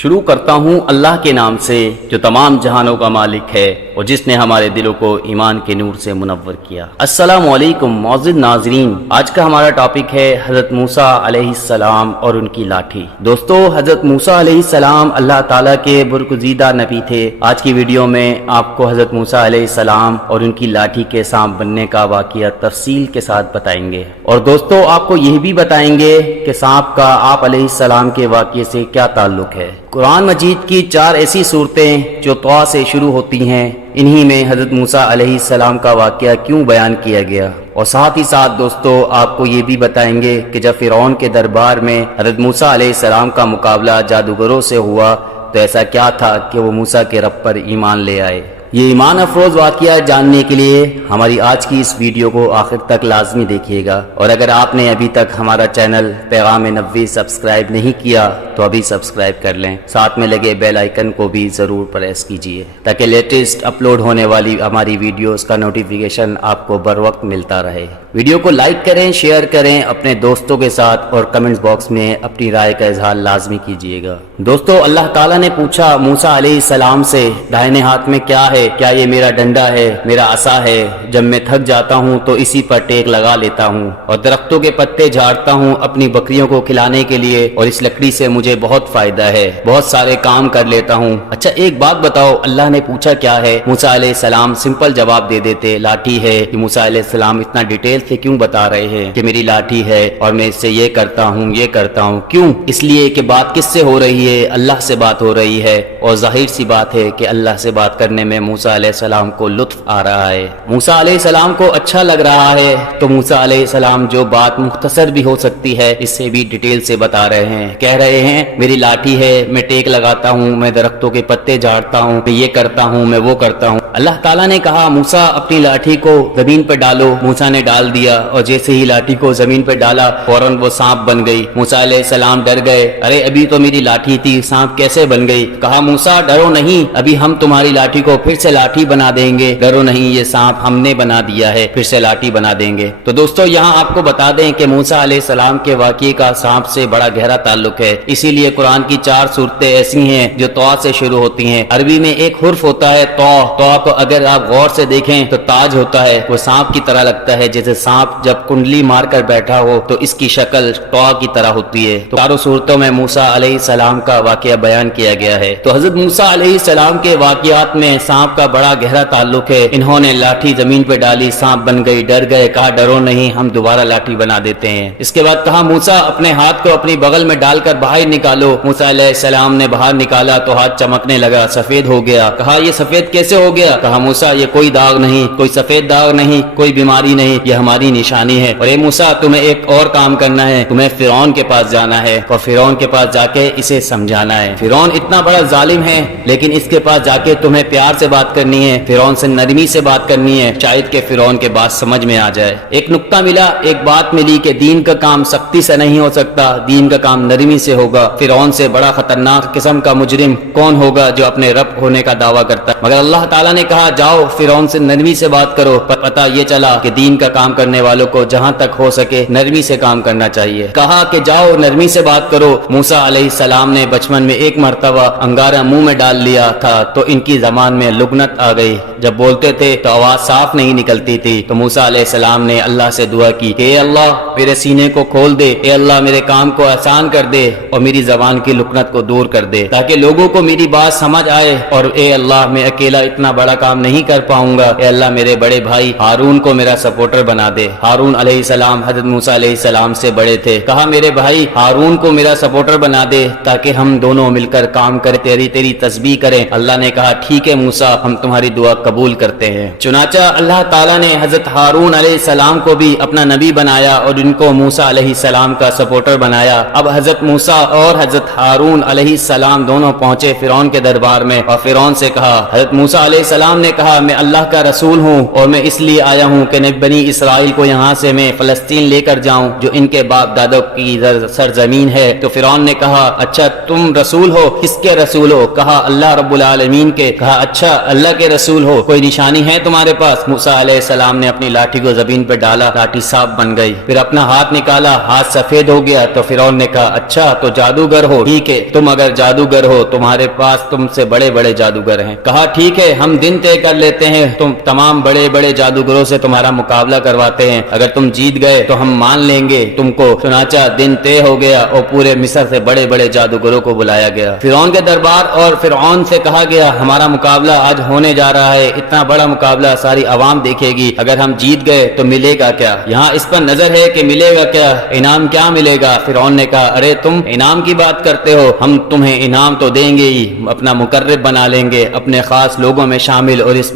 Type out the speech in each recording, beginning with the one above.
شروع کرتا ہوں اللہ کے نام سے جو تمام جہانوں کا مالک ہے اور جس نے ہمارے دلوں کو ایمان کے نور سے منور کیا۔ السلام علیکم معزز ناظرین، آج کا ہمارا ٹاپک ہے حضرت موسیٰ علیہ السلام اور ان کی لاٹھی۔ دوستو، حضرت موسیٰ علیہ السلام اللہ تعالیٰ کے برگزیدہ نبی تھے۔ آج کی ویڈیو میں آپ کو حضرت موسیٰ علیہ السلام اور ان کی لاٹھی کے سانپ بننے کا واقعہ تفصیل کے ساتھ بتائیں گے، اور دوستو آپ کو یہ بھی بتائیں گے کہ سانپ کا آپ علیہ السلام کے واقعے سے کیا تعلق ہے۔ قرآن مجید کی 4 ایسی صورتیں جو طٰ سے شروع ہوتی ہیں، انہی میں حضرت موسیٰ علیہ السلام کا واقعہ کیوں بیان کیا گیا، اور ساتھ ہی ساتھ دوستو آپ کو یہ بھی بتائیں گے کہ جب فرعون کے دربار میں حضرت موسیٰ علیہ السلام کا مقابلہ جادوگروں سے ہوا تو ایسا کیا تھا کہ وہ موسیٰ کے رب پر ایمان لے آئے۔ یہ ایمان افروز واقعہ جاننے کے لیے ہماری آج کی اس ویڈیو کو آخر تک لازمی دیکھیے گا، اور اگر آپ نے ابھی تک ہمارا چینل پیغام نبوی سبسکرائب نہیں کیا تو ابھی سبسکرائب کر لیں، ساتھ میں لگے بیل آئیکن کو بھی ضرور پریس کیجیے تاکہ لیٹسٹ اپلوڈ ہونے والی ہماری ویڈیوز کا نوٹیفیکیشن آپ کو بر وقت ملتا رہے۔ ویڈیو کو لائک کریں، شیئر کریں اپنے دوستوں کے ساتھ، اور کمنٹس باکس میں اپنی رائے کا اظہار لازمی کیجیے گا۔ دوستو، اللہ تعالیٰ نے پوچھا موسیٰ علیہ السلام سے داہنے ہاتھ میں کیا ہے؟ کیا یہ میرا ڈنڈا ہے، میرا عصا ہے؟ جب میں تھک جاتا ہوں تو اسی پر ٹیک لگا لیتا ہوں، اور درختوں کے پتے جھاڑتا ہوں اپنی بکریوں کو کھلانے کے لیے، اور اس لکڑی سے مجھے بہت فائدہ ہے، بہت سارے کام کر لیتا ہوں۔ اچھا ایک بات بتاؤ، اللہ نے پوچھا کیا ہے؟ موسیٰ علیہ السلام سمپل جواب دے دیتے، لاٹھی ہے۔ کہ موسیٰ علیہ السلام اتنا ڈیٹیل سے کیوں بتا رہے ہیں کہ میری لاٹھی ہے اور میں اس سے یہ کرتا ہوں یہ کرتا ہوں؟ کیوں؟ اس لیے کہ بات کس سے ہو رہی ہے؟ اللہ سے بات ہو رہی ہے، اور ظاہر سی بات ہے کہ اللہ سے بات کرنے میں موسیٰ علیہ السلام کو لطف آ رہا ہے، موسیٰ علیہ السلام کو اچھا لگ رہا ہے، تو موسیٰ علیہ السلام جو بات مختصر بھی ہو سکتی ہے اس سے بھی ڈیٹیل سے بتا رہے ہیں، کہہ رہے ہیں میری لاٹھی ہے، میں ٹیک لگاتا ہوں، میں درختوں کے پتے جھاڑتا ہوں، میں یہ کرتا ہوں، میں وہ کرتا ہوں۔ اللہ تعالیٰ نے کہا موسیٰ اپنی لاٹھی کو زمین پہ ڈالو، موسیٰ نے ڈال دیا، اور جیسے ہی لاٹھی کو زمین پہ ڈالا فوراً وہ سانپ بن گئی۔ موسیٰ علیہ السلام ڈر گئے، ارے ابھی تو میری لاٹھی تھی، سانپ کیسے بن گئی؟ کہا موسیٰ ڈرو نہیں، ابھی ہم تمہاری لاٹھی کو پھر سے لاٹھی بنا دیں گے، ڈرو نہیں، یہ سانپ ہم نے بنا دیا ہے، پھر سے لاٹھی بنا دیں گے۔ تو دوستو یہاں آپ کو بتا دیں کہ موسیٰ علیہ السلام کے واقعے کا سانپ سے بڑا گہرا تعلق ہے، اسی لیے قرآن کی 4 صورتیں ایسی ہیں جو طٰ سے شروع ہوتی ہیں۔ عربی میں ایک حرف ہوتا ہے طٰ کو اگر آپ غور سے دیکھیں تو تاج ہوتا ہے، وہ سانپ کی طرح لگتا ہے، جیسے سانپ جب کنڈلی مار کر بیٹھا ہو تو اس کی شکل طٰ کی طرح ہوتی ہے۔ تو 4 صورتوں میں موسیٰ علیہ السلام کا واقعہ بیان کیا گیا ہے۔ تو حضرت موسیٰ علیہ السلام کے واقعات میں سانپ کا بڑا گہرا تعلق ہے۔ انہوں نے لاٹھی زمین پہ ڈالی، سانپ بن گئی، ڈر گئے، کہا ڈرو نہیں، ہم دوبارہ لاٹھی بنا دیتے ہیں۔ اس کے بعد کہا موسیٰ اپنے ہاتھ کو اپنی بغل میں ڈال کر باہر نکالو۔ موسیٰ علیہ السلام نے باہر نکالا تو ہاتھ چمکنے لگا، سفید ہو گیا۔ کہا یہ سفید کیسے ہو گیا؟ کہا موسیٰ یہ کوئی داغ نہیں، کوئی سفید داغ نہیں، کوئی بیماری نہیں، یہ ہماری نشانی ہے۔ اور اے موسیٰ تمہیں ایک اور کام کرنا ہے، تمہیں فرعون کے پاس جانا ہے، اور فرعون کے پاس جا کے اسے سمجھانا ہے۔ فرعون اتنا بڑا ظالم ہے، لیکن اس کے پاس جا کے تمہیں پیار سے بات کرنی ہے، فرعون سے نرمی سے بات کرنی ہے، شاید کہ فرعون کے بات سمجھ میں آ جائے۔ ایک نقطہ ملا، ایک بات ملی کہ دین کا کام سختی سے نہیں ہو سکتا، دین کا کام نرمی سے ہوگا۔ فرعون سے بڑا خطرناک قسم کا مجرم کون ہوگا جو اپنے رب ہونے کا دعویٰ کرتا ہے؟ مگر اللہ تعالیٰ نے کہا جاؤ فرعون سے نرمی سے بات کرو۔ پتہ یہ چلا کہ دین کا کام کرنے والوں کو جہاں تک ہو سکے نرمی سے کام کرنا چاہیے۔ کہا کہ جاؤ نرمی سے بات کرو۔ موسیٰ علیہ السلام نے بچپن میں ایک مرتبہ انگارہ منہ میں ڈال لیا تھا تو ان کی زبان میں لگنت آ گئی، جب بولتے تھے تو آواز صاف نہیں نکلتی تھی۔ تو موسیٰ علیہ السلام نے اللہ سے دعا کی کہ اے اللہ میرے سینے کو کھول دے، اے اللہ میرے کام کو آسان کر دے، اور میری زبان کی لکنت کو دور کر دے تاکہ لوگوں کو میری بات سمجھ آئے، اور اے اللہ میں اکیلا اتنا بڑا کام نہیں کر پاؤں گا، اے اللہ میرے بڑے بھائی ہارون کو میرا سپورٹر بنا دے۔ ہارون علیہ السلام حضرت موسیٰ علیہ السلام سے بڑے تھے، کہا میرے بھائی ہارون کو میرا سپورٹر بنا دے تاکہ ہم دونوں مل کر کام کریں، تیری تسبیح کریں۔ اللہ نے کہا ٹھیک ہے موسیٰ، ہم تمہاری دعا قبول کرتے ہیں۔ چنانچہ اللہ تعالیٰ نے حضرت ہارون علیہ السلام کو بھی اپنا نبی بنایا اور ان کو موسیٰ علیہ السلام کا سپورٹر بنایا۔ اب حضرت موسیٰ اور حضرت ہارون علیہ السلام دونوں پہنچے فرعون کے دربار میں، اور فرعون سے کہا، حضرت موسیٰ علیہ السلام نے کہا میں اللہ کا رسول ہوں اور میں اس لیے آیا ہوں کہ بنی اسرائیل کو یہاں سے میں فلسطین لے کر جاؤں جو ان کے باپ دادوں کی سرزمین ہے۔ تو فرعون نے کہا اچھا تم رسول ہو، کس کے رسول ہو؟ کہا اللہ رب العالمین کے۔ کہا اچھا اللہ کے رسول ہو, کوئی نشانی ہے تمہارے پاس؟ موسیٰ علیہ السلام نے اپنی لاٹھی کو زمین پہ ڈالا, لاٹھی صاف بن گئی. پھر اپنا ہاتھ نکالا, ہاتھ سفید ہو گیا. تو فرعون نے کہا اچھا تو جادوگر ہو, ٹھیک ہے, تم اگر جادوگر ہو, تمہارے پاس تم سے بڑے بڑے جادوگر ہیں. کہا ٹھیک ہے, ہم دن طے کر لیتے ہیں, تم تمام بڑے بڑے جادوگروں سے تمہارا مقابلہ کرواتے ہیں, اگر تم جیت گئے تو ہم مان لیں گے تم کو. چنانچہ دن طے ہو گیا اور پورے مصر سے بڑے بڑے جادوگروں کو بلایا گیا. فرعون کے دربار اور فرعون سے کہا گیا ہمارا مقابلہ آج ہونے جا رہا ہے, اتنا بڑا مقابلہ ساری عوام دیکھے گی, اگر ہم جیت گئے تو ملے گا کیا؟ یہاں اس پر نظر ہے کہ ملے گا کیا, انعام کیا ملے گا؟ فرعون نے کہا ارے تم انعام کی بات کرتے ہو, ہم تمہیں انعام تو دیں گے ہی, اپنا مقرب بنا لیں گے, اپنے خاص لوگوں میں شامل, اور اس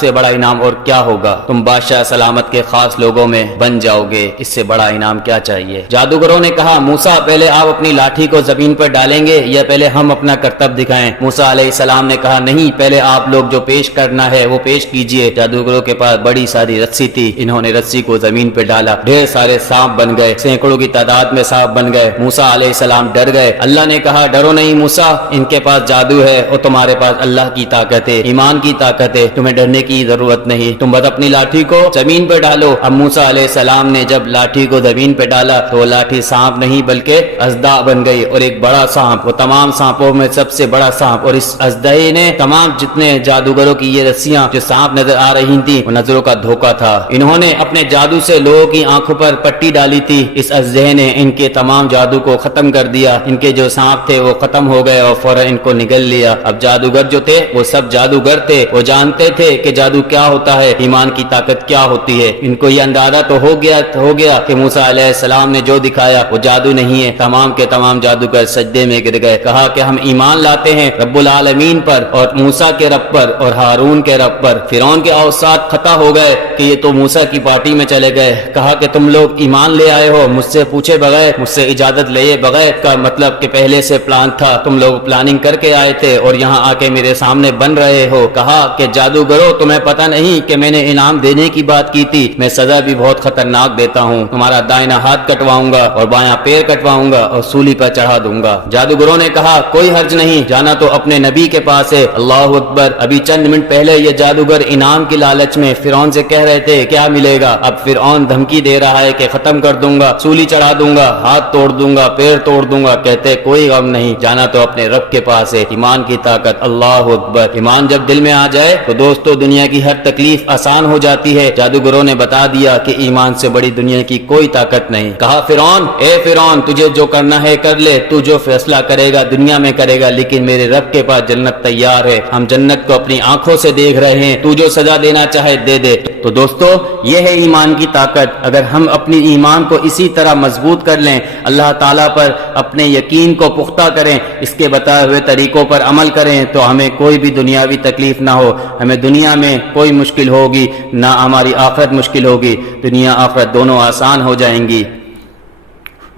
سے بڑا انعام اور کیا ہوگا؟ تم بادشاہ سلامت کے خاص لوگوں میں بن جاؤ گے, اس سے بڑا انعام کیا چاہیے؟ جادوگروں نے کہا موسیٰ پہلے آپ اپنی لاٹھی کو زمین پر ڈالیں گے یا پہلے ہم اپنا کرتب دکھائیں؟ موسیٰ علیہ السلام نے کہا نہیں, پہلے آپ لوگ جو پیش کرنا ہے وہ پیش کیجئے. جادوگروں کے پاس بڑی ساری رسی تھی, انہوں نے رسی کو زمین پہ ڈالا, ڈھیر سارے سانپ بن گئے, سینکڑوں کی تعداد میں سانپ بن گئے. موسیٰ علیہ السلام ڈر گئے. اللہ نے کہا ڈرو نہیں موسیٰ, ان کے پاس جادو ہے اور تمہارے پاس اللہ کی طاقت ہے, ایمان کی طاقت ہے, تمہیں ڈرنے کی ضرورت نہیں, تم بس اپنی لاٹھی کو زمین پہ ڈالو. اب موسیٰ علیہ السلام نے جب لاٹھی کو زمین پہ ڈالا تو وہ لاٹھی سانپ نہیں بلکہ اژدہا بن گئی, اور ایک بڑا سانپ, وہ تمام سانپوں میں سب سے بڑا سانپ. اور اس اژدہے نے تمام جتنے جادوگروں کی یہ رسیاں جو سانپ نظر آ رہی تھی وہ نظروں کا دھوکا تھا. انہوں نے اپنے جادو سے لوگوں کی آنکھوں پر پٹی ڈالی تھی, اس اژدہے نے ان کے تمام جادو کو ختم کر دیا, ان کے جو سانپ تھے وہ ختم ہو گئے اور فوراً ان کو نگل لیا. اب جادوگر جو تھے وہ سب جادوگر تھے, وہ جانتے تھے کہ جادو کیا ہوتا ہے, ایمان کی طاقت کیا ہوتی ہے. ان کو یہ اندازہ تو ہو گیا کہ موسیٰ علیہ السلام نے جو دکھایا وہ جادو نہیں ہے. تمام کے تمام جادوگر سجدے میں گر گئے, کہا کہ ہم ایمان لاتے ہیں رب العالمین پر اور موسیٰ کے رب پر اور ہارون کے رب پر. فرعون کے اوساط خطا ہو گئے کہ یہ تو موسیٰ کی پارٹی میں چلے گئے. کہا کہ تم لوگ ایمان لے آئے ہو مجھ سے پوچھے بغیر, مجھ سے اجازت لیے بغیر, کا مطلب کہ پہلے سے پلان تھا, تم لوگ پلاننگ کر کے آئے تھے اور یہاں آ کے میرے سامنے بن رہے ہو. کہا کہ جادوگرو تمہیں پتہ نہیں کہ میں نے انعام دینے کی بات کی تھی, میں سزا بھی بہت خطرناک دیتا ہوں, تمہارا دائنا ہاتھ کٹواؤں گا اور بایاں پیر کٹواؤں گا اور سولی پر چڑھا دوں گا. جادوگروں نے کہا کوئی حرج نہیں, جانا تو اپنے نبی کے پاس ہے. اللہ اکبر. ابھی چند منٹ پہلے یہ جادوگر انعام کی لالچ میں فرعون سے کہہ رہے تھے کیا ملے گا, اب فرعون دھمکی دے رہا ہے کہ ختم کر دوں گا, سولی چڑھا دوں گا, ہاتھ توڑ دوں گا, پیر توڑ دوں گا. کہتے کوئی غم نہیں, جانا تو اپنے رب کے پاس ہے. ایمان کی طاقت, اللہ اکبر. ایمان جب دل میں آ جائے تو دوستو دنیا کی ہر تکلیف آسان ہو جاتی ہے. جادوگروں نے بتا دیا کہ ایمان سے بڑی دنیا کی کوئی طاقت نہیں. کہا فرعون اے فرعون تجھے جو کرنا ہے کر لے, تو جو فیصلہ کرے گا دنیا میں کرے گا, لیکن میرے رب کے پاس جنت تیار ہے, ہم جنت کو اپنی آنکھوں سے دیکھ رہے ہیں, تو جو سزا دینا چاہے دے دے. تو دوستو یہ ہے ایمان کی طاقت. اگر ہم اپنی ایمان کو اسی طرح مضبوط کر لیں, اللہ تعالیٰ پر اپنے یقین کو پختہ کریں, اس کے بتائے ہوئے طریقوں پر عمل کریں, تو ہمیں کوئی بھی دنیاوی تکلیف نہ ہو. ہمیں دنیا میں کوئی مشکل ہوگی نہ ہماری آخرت مشکل ہوگی, دنیا آخرت دونوں آسان ہو جائیں گی.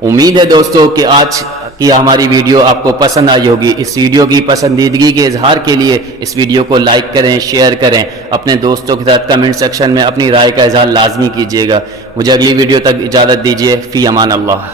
امید ہے دوستو کہ آج کی ہماری ویڈیو آپ کو پسند آئی ہوگی. اس ویڈیو کی پسندیدگی کے اظہار کے لیے اس ویڈیو کو لائک کریں, شیئر کریں, اپنے دوستوں کے ساتھ کمنٹ سیکشن میں اپنی رائے کا اظہار لازمی کیجیے گا. مجھے اگلی ویڈیو تک اجازت دیجیے. فی امان اللہ.